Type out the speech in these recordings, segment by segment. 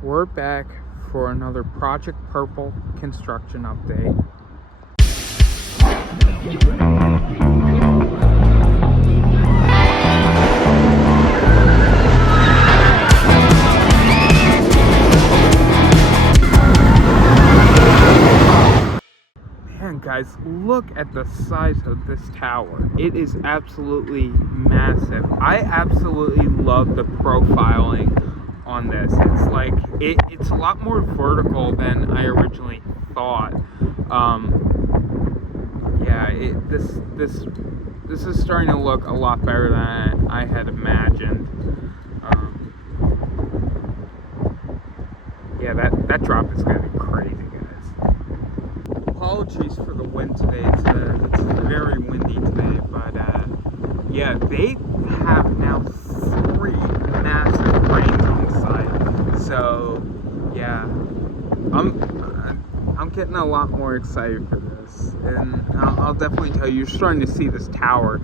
We're back for another Project Purple construction update. Man, guys, look at the size of this tower. It is absolutely massive. I absolutely love the profiling on this. It's like it's a lot more vertical than I originally thought. This is starting to look a lot better than I had imagined. That drop is gonna be crazy, guys. Apologies for the wind today. It's very windy today, but yeah, they have now 3 massive cranes on site. So yeah, I'm getting a lot more excited for this, and I'll definitely tell you, you're starting to see this tower.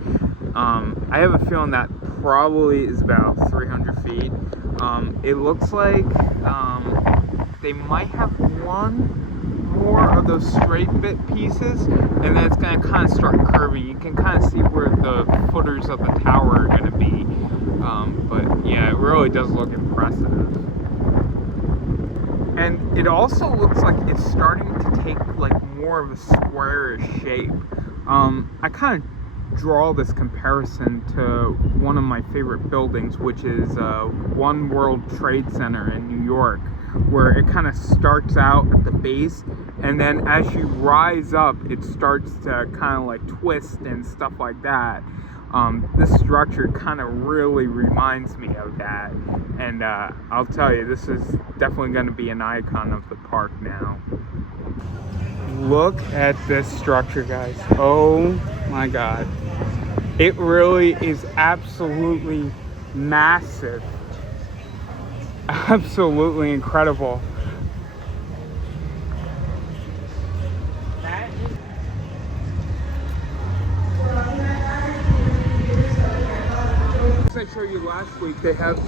I have a feeling that probably is about 300 feet. It looks like they might have one more of those straight bit pieces, and then it's going to kind of start curving. You can kind of see where the footers of the tower are going to be, but yeah, it really does look impressive. And it also looks like it's starting to take like more of a squarish shape. I kind of draw this comparison to one of my favorite buildings, which is One World Trade Center in New York, where it kind of starts out at the base, and then as you rise up, it starts to kind of like twist and stuff like that. This structure kind of really reminds me of that, and I'll tell you, this is definitely going to be an icon of the park now. Look at this structure, guys. Oh my god. It really is absolutely massive. Absolutely incredible. As I showed you last week, they have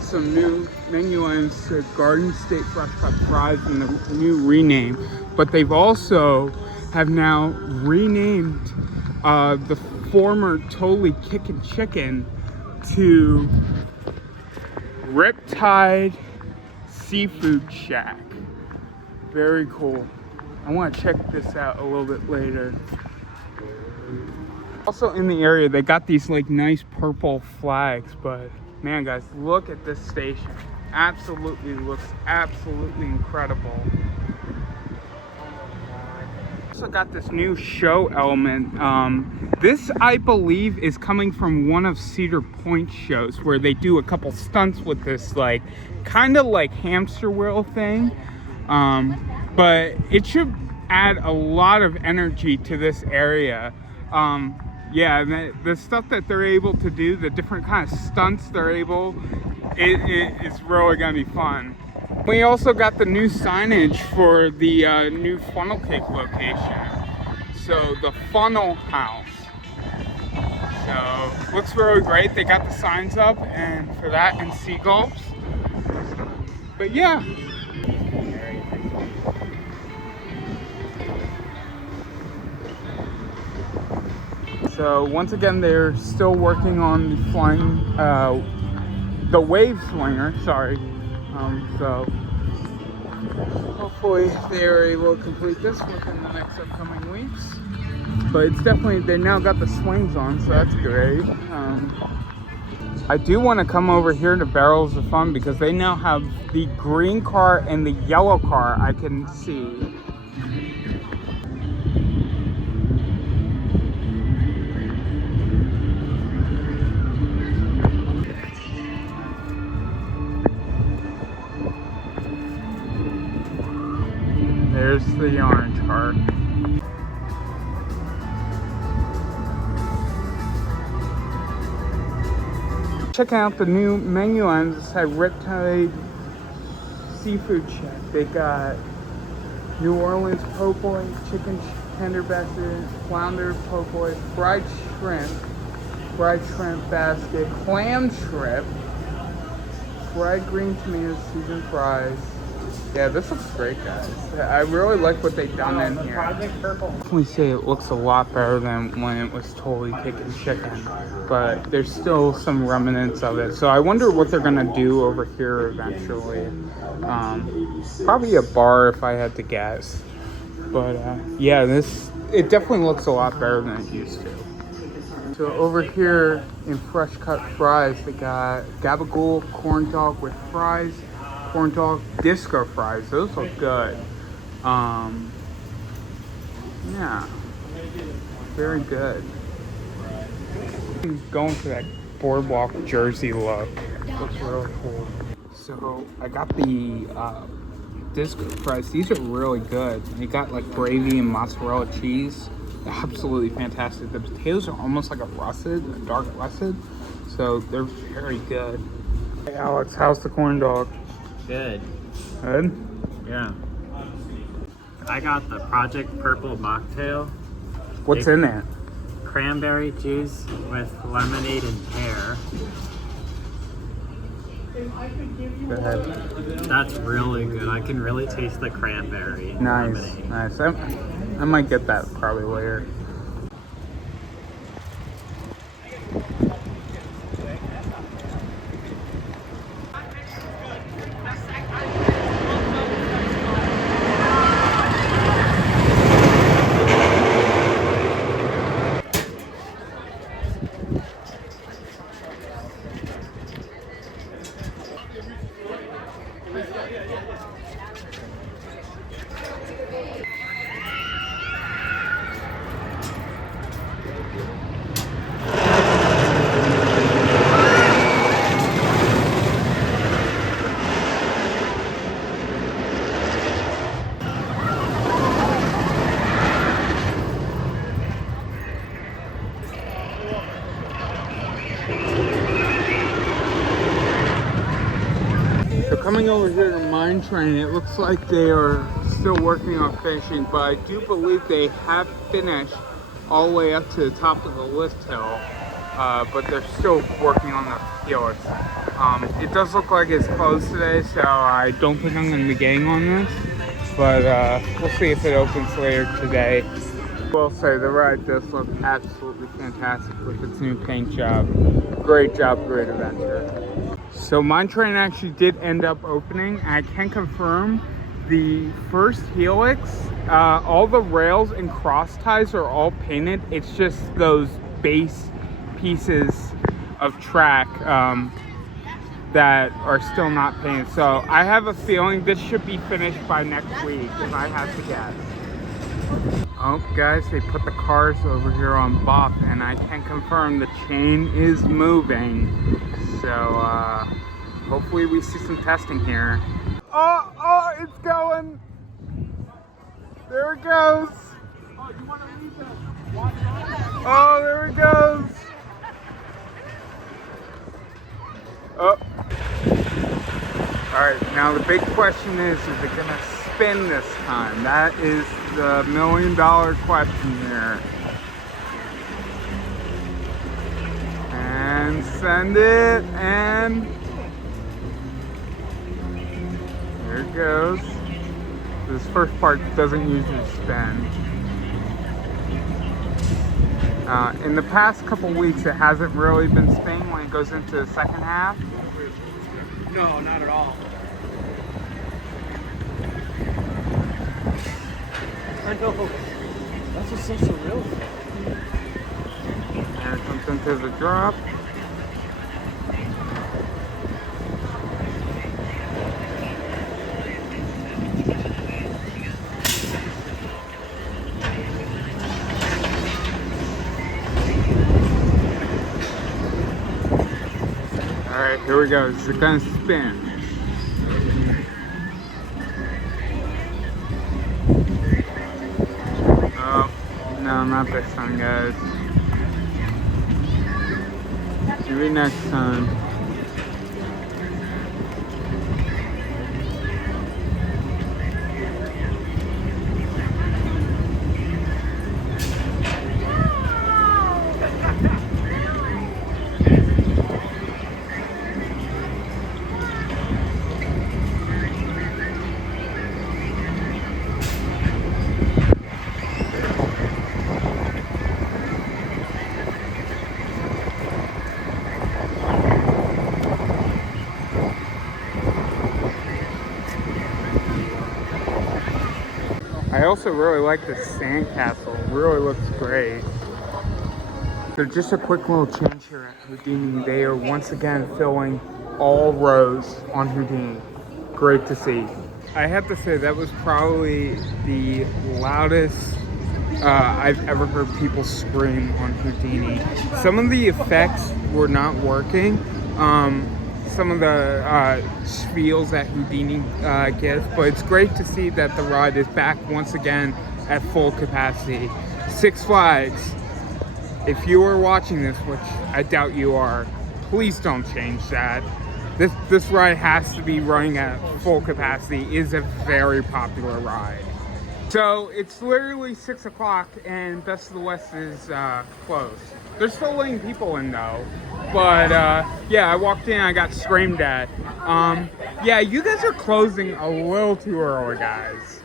some new menu items to Garden State Fresh Cut Fries and the new rename, but they've also have now renamed the former Totally Kickin' Chicken to Riptide Seafood Shack. Very cool. I want to check this out a little bit later. Also in the area, they got these like nice purple flags, but man, guys, look at this station. Absolutely looks absolutely incredible. Also got this new show element. This, I believe, is coming from one of Cedar Point's shows, where they do a couple stunts with this like kind of like hamster wheel thing, but it should add a lot of energy to this area. Yeah, the stuff that they're able to do, the different kind of stunts they're able, it's really gonna be fun. We also got the new signage for the new funnel cake location. So the Funnel House. So looks really great. They got the signs up, and for that and seagulls. But yeah. So once again, they're still working on the flying, the wave swinger. Sorry. So hopefully they're able to complete this within the next upcoming weeks. But it's definitely, they now got the swings on, so that's great. I do want to come over here to Barrels of Fun because they now have the green car and the yellow car I can see. There's the orange car. Checking out the new menu items at Riptide Seafood Shack. They got New Orleans po' boy, chicken tender basket, flounder po' boy, fried shrimp basket, clam shrimp, fried green tomatoes, seasoned fries. Yeah, this looks great, guys. I really like what they've done in here. Definitely say it looks a lot better than when it was totally taken chicken, but there's still some remnants of it. So I wonder what they're gonna do over here eventually. Probably a bar if I had to guess. But yeah, it definitely looks a lot better than it used to. So over here in fresh cut fries, they got gabagool corn dog with fries, corn dog disco fries. Those look good. Yeah, very good. Going for that boardwalk Jersey look. Looks really cool. So I got the disco fries. These are really good. They got like gravy and mozzarella cheese. Absolutely fantastic. The potatoes are almost like a dark russet. So they're very good. Hey Alex, how's the corn dog? Good. Good? Yeah. I got the Project Purple mocktail. What's in it? Cranberry juice with lemonade and pear. Go ahead. That's really good. I can really taste the cranberry. Nice, lemonade. nice. I might get that probably later. So coming over here to Mine Train, it looks like they are still working on finishing, but I do believe they have finished all the way up to the top of the lift hill, but they're still working on the helix. It does look like it's closed today, so I don't think I'm going to be getting on this, but we'll see if it opens later today. I will say the ride does look absolutely fantastic with its new paint job. Great job, great adventure. So Mine Train actually did end up opening. I can confirm the first helix, all the rails and cross ties are all painted. It's just those base pieces of track that are still not painted. So I have a feeling this should be finished by next week if I had to guess. Oh guys, they put the cars over here on BOP and I can confirm the chain is moving. So hopefully we see some testing here. Oh, it's going. There it goes. Oh, there it goes. Oh. All right, now the big question is it gonna spin this time? That is the $1 million question here. And send it, and there it goes. This first part doesn't usually spin. In the past couple weeks, it hasn't really been spinning when it goes into the second half. No, not at all. I know. That's just so surreal. There it comes into the drop. Alright, here we go. Is it gonna spin? Oh, no, not this time, guys. Maybe next time. also really like this sandcastle. It really looks great. So just a quick little change here at Houdini. They are once again filling all rows on Houdini. Great to see. I have to say that was probably the loudest I've ever heard people scream on Houdini. Some of the effects were not working. Some of the spiels that Houdini gives, but it's great to see that the ride is back once again at full capacity. Six Flags, if you are watching this, which I doubt you are, please don't change that. This ride has to be running at full capacity. It is a very popular ride. So it's literally 6 o'clock and Best of the West is closed. They're still letting people in though. But yeah, I walked in, I got screamed at. Yeah, you guys are closing a little too early, guys.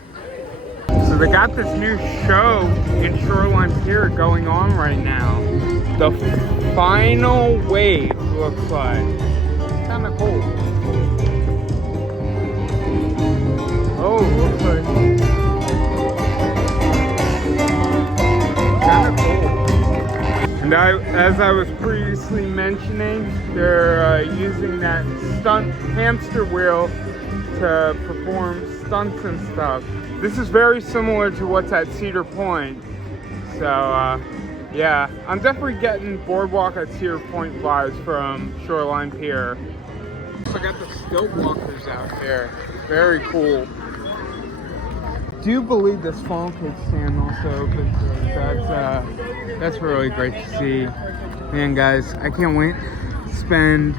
So they got this new show in Shoreline Pier going on right now. The final wave looks like. It's kind of cool. Oh, looks like. And as I was previously mentioning, they're using that stunt hamster wheel to perform stunts and stuff. This is very similar to what's at Cedar Point. So yeah, I'm definitely getting Boardwalk at Cedar Point vibes from Shoreline Pier. I got the stilt walkers out there. Very cool. Do you believe this funnel cake stand also open? So that's really great to see. Man, guys, I can't wait to spend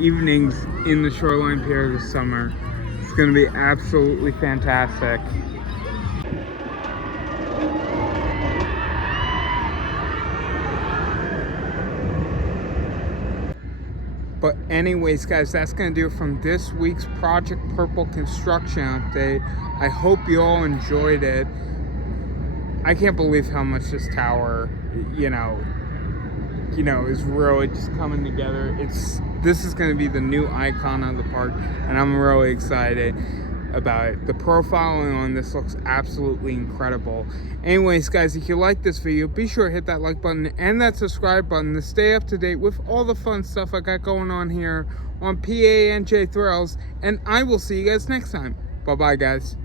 evenings in the Shoreline Pier this summer. It's going to be absolutely fantastic. But anyways, guys, that's going to do it from this week's Project Purple construction update. I hope you all enjoyed it. I can't believe how much this tower, you know, is really just coming together. This is going to be the new icon of the park, and I'm really excited about it. The profiling on this looks absolutely incredible. Anyways, guys, if you like this video, be sure to hit that like button and that subscribe button to stay up to date with all the fun stuff I got going on here on PANJ Thrills, and I will see you guys next time. Bye bye, guys.